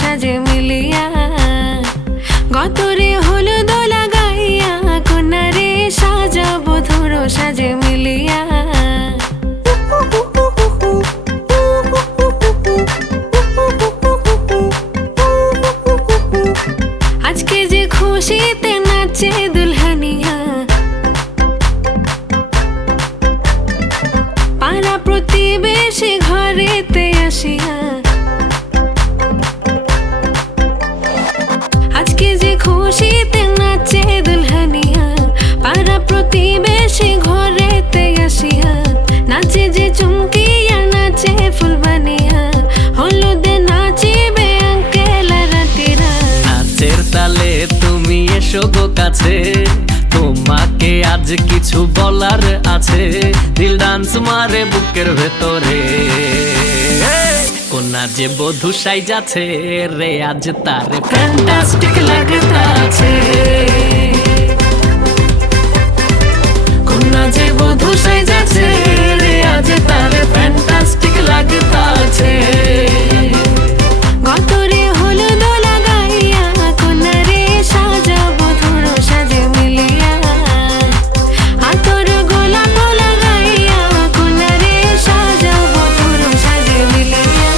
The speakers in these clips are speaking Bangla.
সাজে মিলিয়া গতরে হলুদ লাগাইয়া কন্যারে সাজাবো ধুর সাজে মিলিয়া আজকে যে খুশিতে নাচে দুলহানিয়া পাড়া প্রতিবেশী ঘরেতে আসিয়া আজকে যে খুশিতে নাচে দুলহানিয়া পাড়া প্রতিবেশী ঘরেতে আসিয়া নাচে যে চুমকিয়া নাচে ফুলবানিয়া হলুদে নাচিবে আঙ্কেল রাতিরা নাচের তালে তুমি এসো গো কাছে তোমাকে আজ কিছু বলার আছে দিল ডান্স মারে বুকের ভেতরে কোনা যে বধূ সাইজাছে রে আজ তারে ফ্যান্টাস্টিক লাগতাছে কোনা যে বধূ সাইজাছে রে আজ তারে ফ্যান্টাস্টিক লাগতাছে গতরে হলুদ লাগাইয়া কন্যারে সাজাবো ধুর সাজে মিলিয়া আতর গোলাপ লাগাইয়া কন্যারে সাজাবো ধুর সাজে মিলিয়া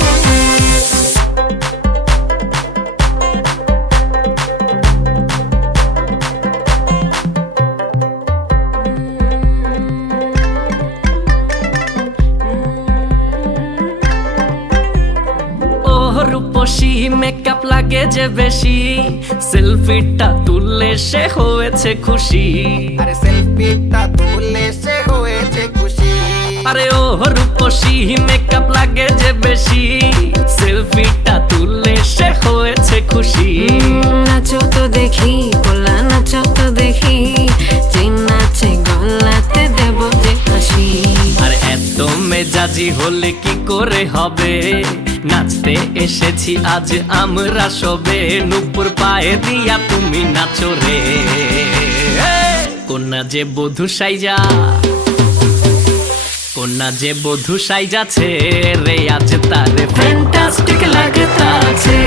রূপসী মেকআপ লাগে যে বেশি সেলফিটা তুললে সে হয়েছে খুশি আরে সেলফিটা তুললে সে হয়েছে খুশি আরে ও রূপসী মেকআপ লাগে যে বেশি সেলফিটা তুললে সে হয়েছে খুশি নাচো তো দেখি পোলা নাচো তো দেখি যে নাচে গলাতে দেব যে হাসি আর এত মেজাজি হলে কি করে হবে নাচতে এসেছি আজ আমরা সবে নুপুর পায়ে দিয়া তুমি নাচো রে কোনা যে বধূ সাইজা কোনা যে বধূ সাইজাছে রে আজ তারে ফ্যান্টাস্টিক লাগতাছে